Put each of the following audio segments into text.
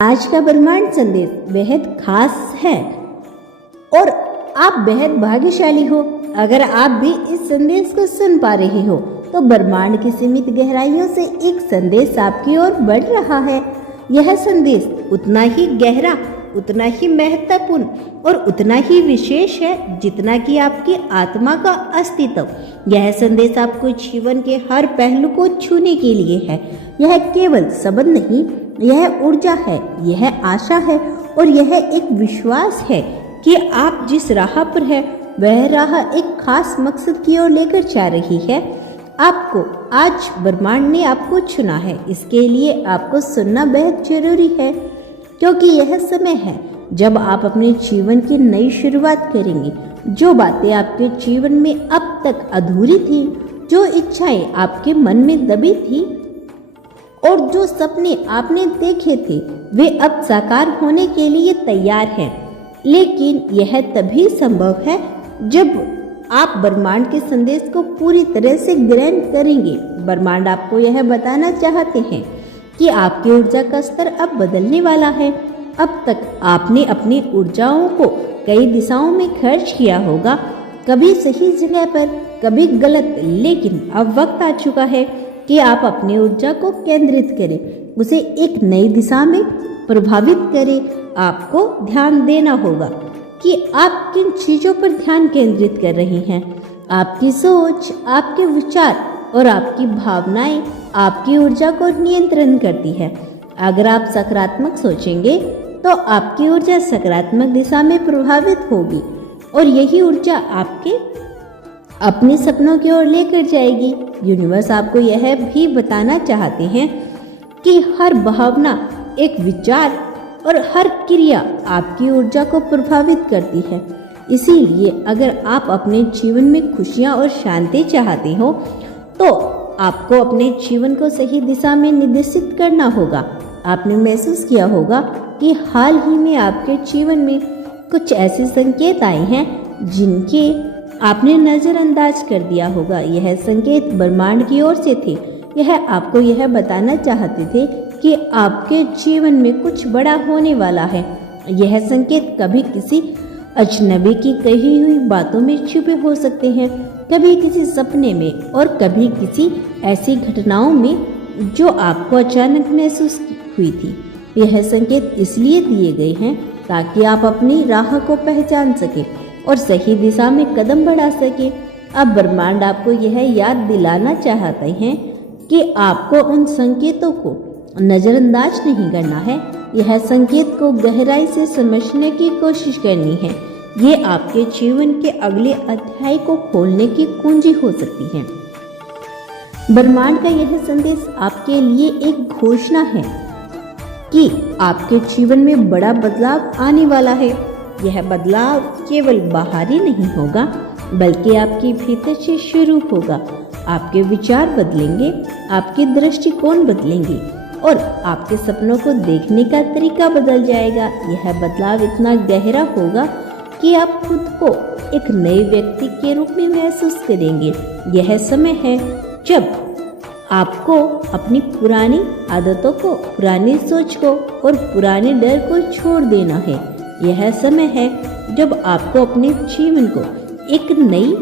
आज का ब्रह्मांड संदेश बेहद खास है और आप बेहद भाग्यशाली हो अगर आप भी इस संदेश को सुन पा रहे हो। तो ब्रह्मांड की सीमित गहराइयों से एक संदेश आपकी ओर बढ़ रहा है। यह संदेश उतना ही गहरा, उतना ही महत्वपूर्ण और उतना ही विशेष है जितना कि आपकी आत्मा का अस्तित्व। यह संदेश आपको जीवन के हर पहलू को छूने के लिए है। यह केवल शब्द नहीं, यह ऊर्जा है, यह आशा है और यह एक विश्वास है कि आप जिस राह पर है वह राह एक खास मकसद की ओर लेकर जा रही है। आपको आज ब्रह्मांड ने आपको चुना है, इसके लिए आपको सुनना बेहद जरूरी है, क्योंकि यह समय है जब आप अपने जीवन की नई शुरुआत करेंगे। जो बातें आपके जीवन में अब तक अधूरी थी, जो इच्छाएं आपके मन में दबी थी और जो सपने आपने देखे थे, वे अब साकार होने के लिए तैयार हैं। लेकिन यह तभी संभव है जब आप ब्रह्मांड के संदेश को पूरी तरह से ग्रहण करेंगे। ब्रह्मांड आपको यह बताना चाहते हैं कि आपकी ऊर्जा का स्तर अब बदलने वाला है। अब तक आपने अपनी ऊर्जाओं को कई दिशाओं में खर्च किया होगा, कभी सही जगह पर, कभी गलत, लेकिन अब वक्त आ चुका है कि आप अपनी ऊर्जा को केंद्रित करें, उसे एक नई दिशा में प्रभावित करें। आपको ध्यान देना होगा कि आप किन चीजों पर ध्यान केंद्रित कर रही हैं। आपकी सोच, आपके विचार और आपकी भावनाएं आपकी ऊर्जा को नियंत्रण करती है। अगर आप सकारात्मक सोचेंगे तो आपकी ऊर्जा सकारात्मक दिशा में प्रभावित होगी और यही ऊर्जा आपके अपने सपनों की ओर लेकर जाएगी। यूनिवर्स आपको यह भी बताना चाहते हैं कि हर भावना, एक विचार और हर क्रिया आपकी ऊर्जा को प्रभावित करती है। इसीलिए अगर आप अपने जीवन में खुशियां और शांति चाहते हो तो आपको अपने जीवन को सही दिशा में निर्देशित करना होगा। आपने महसूस किया होगा कि हाल ही में आपके जीवन में कुछ ऐसे संकेत आए हैं जिनके आपने नजरअंदाज कर दिया होगा। यह संकेत ब्रह्मांड की ओर से थे। यह आपको यह बताना चाहते थे कि आपके जीवन में कुछ बड़ा होने वाला है। यह संकेत कभी किसी अजनबी की कही हुई बातों में छुपे हो सकते हैं, कभी किसी सपने में और कभी किसी ऐसी घटनाओं में जो आपको अचानक महसूस हुई थी। यह संकेत इसलिए दिए गए हैं ताकि आप अपनी राह को पहचान सके और सही दिशा में कदम बढ़ा सके। अब ब्रह्मांड आपको यह याद दिलाना चाहते हैं कि आपको उन संकेतों को नजरअंदाज नहीं करना है। यह संकेत को गहराई से समझने की कोशिश करनी है। ये आपके जीवन के अगले अध्याय को खोलने की कुंजी हो सकती है। ब्रह्मांड का यह संदेश आपके लिए एक घोषणा है कि आपके जीवन में बड़ा बदलाव आने वाला है। यह बदलाव केवल बाहरी नहीं होगा, बल्कि आपके भीतर से शुरू होगा। आपके विचार बदलेंगे, आपके दृष्टिकोण बदलेंगे और आपके सपनों को देखने का तरीका बदल जाएगा। यह बदलाव इतना गहरा होगा कि आप खुद को एक नए व्यक्ति के रूप में महसूस करेंगे। यह समय है जब आपको अपनी पुरानी आदतों को, पुरानी सोच को और पुराने डर को छोड़ देना है। यह समय है जब आपको अपने जीवन को एक नई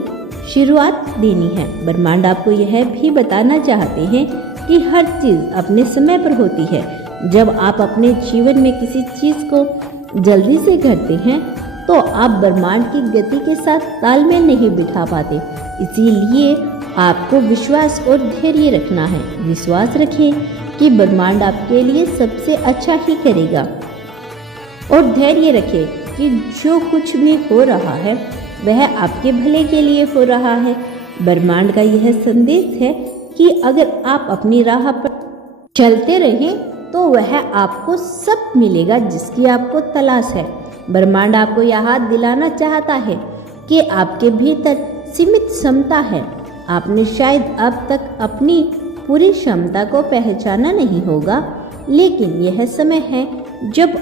शुरुआत देनी है। ब्रह्मांड आपको यह भी बताना चाहते हैं कि हर चीज़ अपने समय पर होती है। जब आप अपने जीवन में किसी चीज़ को जल्दी से करते हैं तो आप ब्रह्मांड की गति के साथ तालमेल नहीं बिठा पाते। इसीलिए आपको विश्वास और धैर्य रखना है। विश्वास रखें कि ब्रह्मांड आपके लिए सबसे अच्छा ही करेगा और धैर्य रखें कि जो कुछ भी हो रहा है वह आपके भले के लिए हो रहा है। ब्रह्मांड का यह संदेश है कि अगर आप अपनी राह पर चलते रहें तो वह आपको सब मिलेगा जिसकी आपको तलाश है। ब्रह्मांड आपको यह दिलाना चाहता है कि आपके भीतर सीमित क्षमता है। आपने शायद अब तक अपनी पूरी क्षमता को पहचाना नहीं होगा, लेकिन यह समय है जब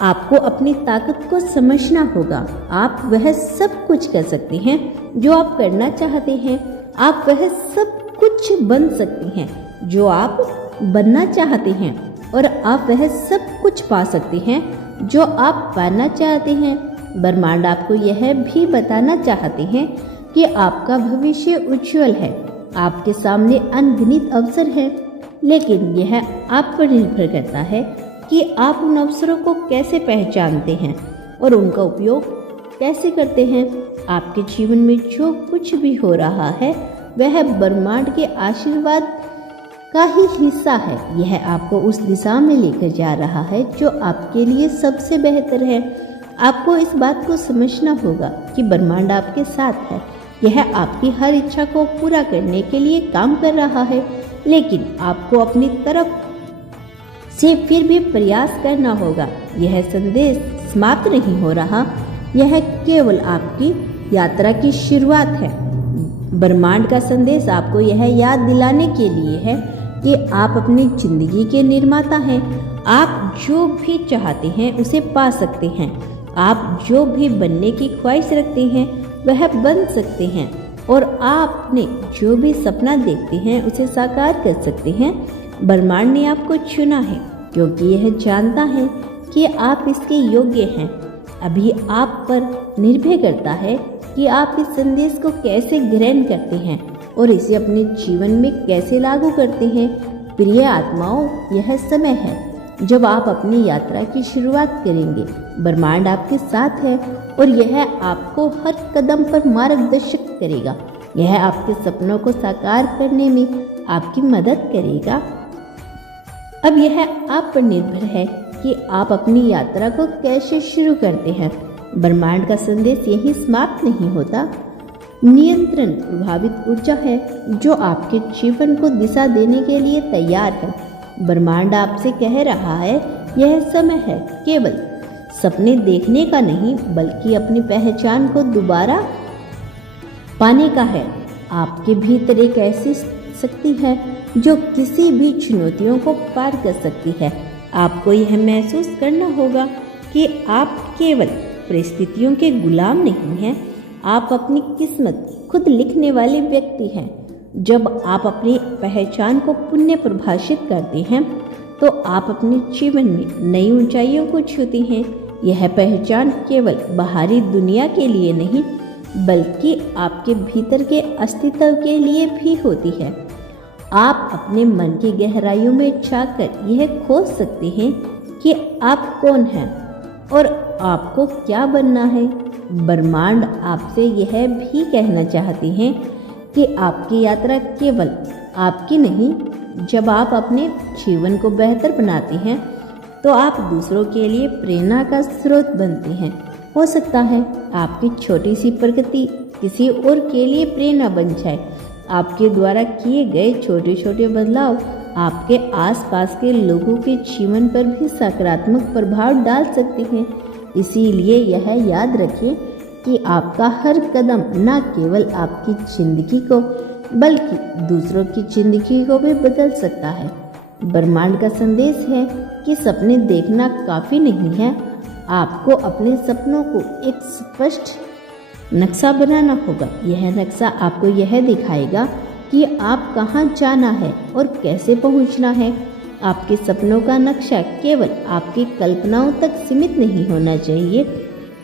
आपको अपनी ताकत को समझना होगा। आप वह सब कुछ कर सकते हैं जो आप करना चाहते हैं। आप वह सब कुछ बन सकते हैं जो आप बनना चाहते हैं और आप वह सब कुछ पा सकते हैं जो आप पाना चाहते हैं। ब्रह्मांड आपको यह भी बताना चाहते हैं कि आपका भविष्य उज्जवल है। आपके सामने अनगिनत अवसर हैं, लेकिन यह आप पर निर्भर करता है कि आप उन अवसरों को कैसे पहचानते हैं और उनका उपयोग कैसे करते हैं। आपके जीवन में जो कुछ भी हो रहा है वह ब्रह्मांड के आशीर्वाद का ही हिस्सा है। यह आपको उस दिशा में लेकर जा रहा है जो आपके लिए सबसे बेहतर है। आपको इस बात को समझना होगा कि ब्रह्मांड आपके साथ है। यह आपकी हर इच्छा को पूरा करने के लिए काम कर रहा है, लेकिन आपको अपनी तरफ से फिर भी प्रयास करना होगा। यह संदेश समाप्त नहीं हो रहा, यह केवल आपकी यात्रा की शुरुआत है। ब्रह्मांड का संदेश आपको यह याद दिलाने के लिए है कि आप अपनी जिंदगी के निर्माता हैं। आप जो भी चाहते हैं उसे पा सकते हैं। आप जो भी बनने की ख्वाहिश रखते हैं वह बन सकते हैं, और आपने जो भी सपना देखते हैं उसे साकार कर सकते हैं। ब्रह्मांड ने आपको चुना है क्योंकि यह जानता है कि आप इसके योग्य हैं। अभी आप पर निर्भर करता है कि आप इस संदेश को कैसे ग्रहण करते हैं और इसे अपने जीवन में कैसे लागू करते हैं। प्रिय आत्माओं, यह समय है जब आप अपनी यात्रा की शुरुआत करेंगे। ब्रह्मांड आपके साथ है और यह आपको हर कदम पर मार्गदर्शन करेगा। यह आपके सपनों को साकार करने में आपकी मदद करेगा। अब यह आप पर निर्भर है कि आप अपनी यात्रा को कैसे शुरू करते हैं। ब्रह्मांड का संदेश यही समाप्त नहीं होता। नियंत्रण प्रभावित ऊर्जा है जो आपके जीवन को दिशा देने के लिए तैयार है। ब्रह्मांड आपसे कह रहा है, यह समय है केवल सपने देखने का नहीं, बल्कि अपनी पहचान को दोबारा पाने का है। आपके भीतर एक ऐसी शक्ति है जो किसी भी चुनौतियों को पार कर सकती है। आपको यह महसूस करना होगा कि आप केवल परिस्थितियों के गुलाम नहीं हैं, आप अपनी किस्मत खुद लिखने वाले व्यक्ति हैं। जब आप अपनी पहचान को पुनः परिभाषित करते हैं तो आप अपने जीवन में नई ऊंचाइयों को छूते हैं। यह पहचान केवल बाहरी दुनिया के लिए नहीं, बल्कि आपके भीतर के अस्तित्व के लिए भी होती है। आप अपने मन की गहराइयों में जाकर यह खोज सकते हैं कि आप कौन हैं और आपको क्या बनना है। ब्रह्मांड आपसे यह भी कहना चाहते हैं कि आपकी यात्रा केवल आपकी नहीं। जब आप अपने जीवन को बेहतर बनाते हैं तो आप दूसरों के लिए प्रेरणा का स्रोत बनते हैं। हो सकता है आपकी छोटी सी प्रगति किसी और के लिए प्रेरणा बन जाए। आपके द्वारा किए गए छोटे छोटे बदलाव आपके आसपास के लोगों के जीवन पर भी सकारात्मक प्रभाव डाल सकते हैं। इसीलिए यह याद रखें कि आपका हर कदम न केवल आपकी जिंदगी को बल्कि दूसरों की जिंदगी को भी बदल सकता है। ब्रह्मांड का संदेश है कि सपने देखना काफ़ी नहीं है, आपको अपने सपनों को एक स्पष्ट नक्शा बनाना होगा। यह नक्शा आपको यह दिखाएगा कि आप कहाँ जाना है और कैसे पहुँचना है। आपके सपनों का नक्शा केवल आपकी कल्पनाओं तक सीमित नहीं होना चाहिए।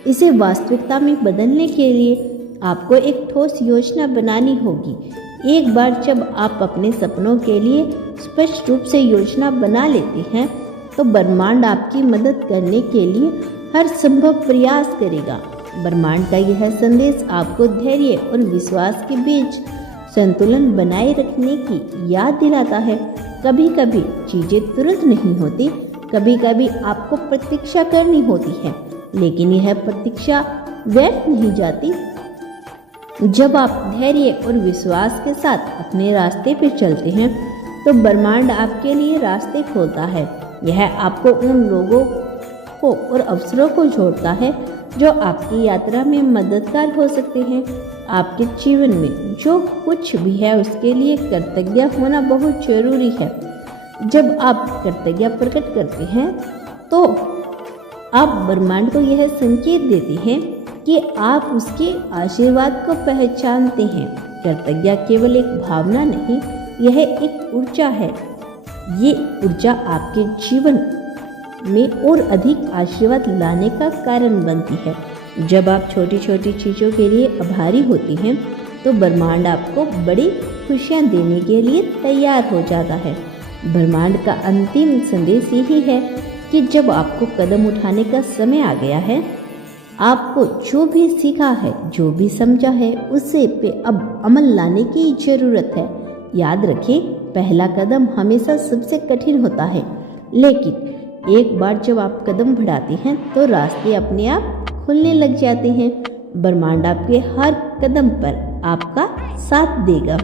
इसे वास्तविकता में बदलने के लिए आपको एक ठोस योजना बनानी होगी। एक बार जब आप अपने सपनों के लिए स्पष्ट रूप से योजना बना लेते हैं तो ब्रह्मांड आपकी मदद करने के लिए हर संभव प्रयास करेगा। ब्रह्मांड का यह संदेश आपको धैर्य और विश्वास के बीच संतुलन बनाए रखने की याद दिलाता है। कभी कभी चीज़ें तुरंत नहीं होती, कभी कभी आपको प्रतीक्षा करनी होती है, लेकिन यह प्रतीक्षा व्यर्थ नहीं जाती। जब आप धैर्य और विश्वास के साथ अपने रास्ते पर चलते हैं तो ब्रह्मांड आपके लिए रास्ते खोलता है। यह आपको उन लोगों को और अवसरों को जोड़ता है जो आपकी यात्रा में मददगार हो सकते हैं। आपके जीवन में जो कुछ भी है उसके लिए कृतज्ञ होना बहुत जरूरी है। जब आप कृतज्ञता प्रकट करते हैं तो आप ब्रह्मांड को यह संकेत देते हैं कि आप उसके आशीर्वाद को पहचानते हैं। कृतज्ञता केवल एक भावना नहीं, यह एक ऊर्जा है ये ऊर्जा आपके जीवन में और अधिक आशीर्वाद लाने का कारण बनती है। जब आप छोटी छोटी चीज़ों के लिए आभारी होती हैं तो ब्रह्मांड आपको बड़ी खुशियाँ देने के लिए तैयार हो जाता है। ब्रह्मांड का अंतिम संदेश यही है कि जब आपको कदम उठाने का समय आ गया है, आपको जो भी सीखा है, जो भी समझा है, उसे पे अब अमल लाने की ज़रूरत है। याद रखें, पहला कदम हमेशा सबसे कठिन होता है, लेकिन एक बार जब आप कदम बढ़ाते हैं तो रास्ते अपने आप खुलने लग जाते हैं। ब्रह्मांड आपके हर कदम पर आपका साथ देगा।